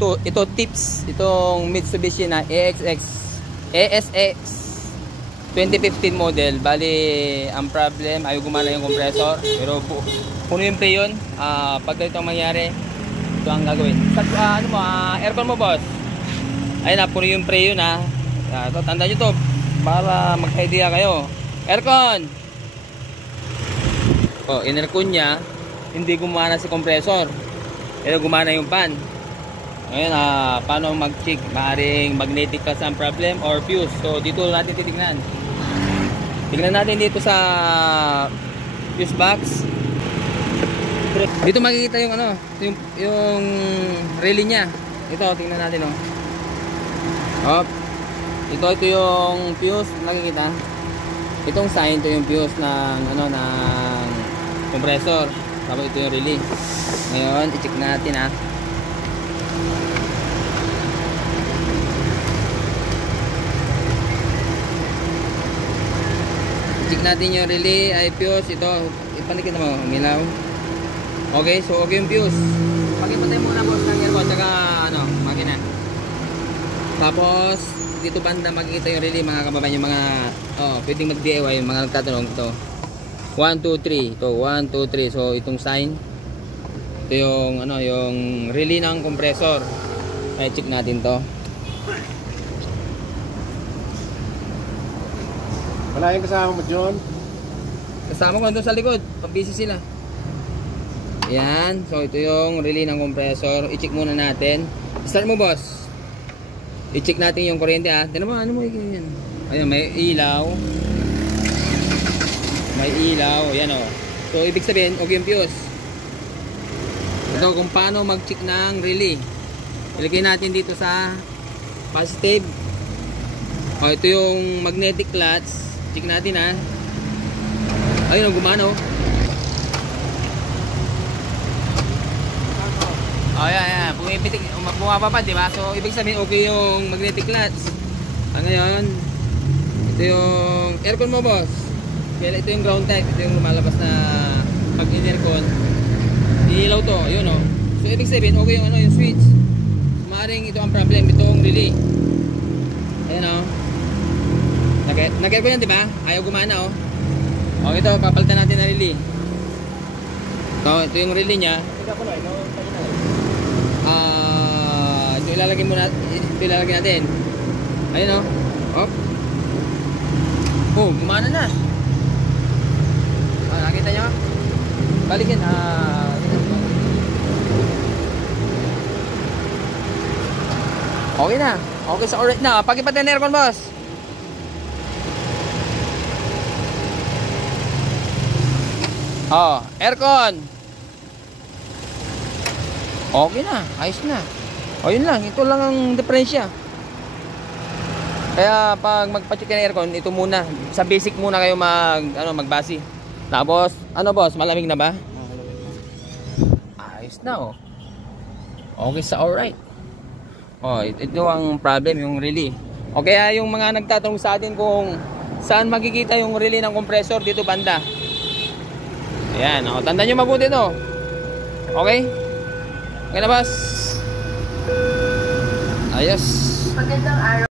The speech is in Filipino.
ito tips, itong Mitsubishi na ASX 2015 model. Bali, ang problem, ayaw gumana yung compressor. Pero puno yung pre yun. Pag ito mangyari, ito ang gagawin. Ano mo, aircon mo, boss. Ayun na, puno yung pre yun, ha. Ito, tandaan nyo to para mag-idea kayo. Aircon! O, in-aircon niya, hindi gumana si compressor. Pero gumana yung fan. Ngayon, paano mag-check? Maaaring magnetic kasi ang problem or fuse. So, dito natin titignan. Tignan natin dito sa fuse box. Dito makikita yung ano, yung relay niya. Ito, tingnan natin, oh. Oh. Ito yung fuse, nakikita. Itong sign, ito yung fuse ng ano, ng compressor. Tapos ito yung relay. Ngayon, i-check natin, ha. I-check natin yung relay ay fuse. Ito, ipanikita mo, umilaw. Okay, so okay yung fuse. Pakipatay muna, boss, ng aircon saka ano, makina. Tapos dito banda makikita yung relay, mga kababayan, yung mga pwedeng mag-DIY, yung mga nagtatanong. Ito 1, 2, 3. Ito 1, 2, 3. So itong sign, ito yung ano, yung relay ng compressor. Ay, check natin to. Wala yung kasama mo, John? Kasama ko nandun sa likod, pabisi sila. Yan, so ito yung relay ng compressor. I-check muna natin. Start mo, boss. I-check natin yung kuryente, ha. Tignan mo, ano mo yan? Ayun, may ilaw. May ilaw, yan, oh. So ibig sabihin, okay yung fuse. Ito kung paano mag-check ng relay. Ilagay natin dito sa positive. Oh, ito yung magnetic clutch. Check natin, ha. Ayun, gumana, oh. Oh, yan. Pumipitik, bumababa, di ba? So, ibig sabihin, okay yung magnetic clutch. Ngayon, ito yung aircon mo, boss. Kaya ito yung ground type. Ito yung lumalabas na pag in-aircon. Iilaw to, yun, oh. So, ibig sabihin, okay yung, ano, yung switch. Maaaring ito ang problem, itong relay. Ayan, oh. Nag-aircon yan, di ba? Ayaw gumana, oh. Oh, ito, papalitan natin na relay. Ito yung relay niya. Ito ilalagay muna, ito ilalagay natin. Ayun, oh. Hop. Oh, gumana na. Nakita nyo? Balikin. Okay na. Okay sa alright na. Pagipatay na aircon, boss. Oh, aircon. Okay na, ayos na. O yun lang, ito lang ang diferensya. Kaya pag magpa-check ng aircon, ito muna. Sa basic muna kayo magbase. Tapos, ano, boss, malamig na ba? Ayos na, oh. Okay sa alright. Oh, ito ang problem, yung relay. O kaya yung mga nagtatanong sa atin kung saan makikita yung relay ng compressor, dito banda. Ayan, oh, tandaan nyo mabuti ito. Okay? Okay na, boss? Ayos. Magandang araw.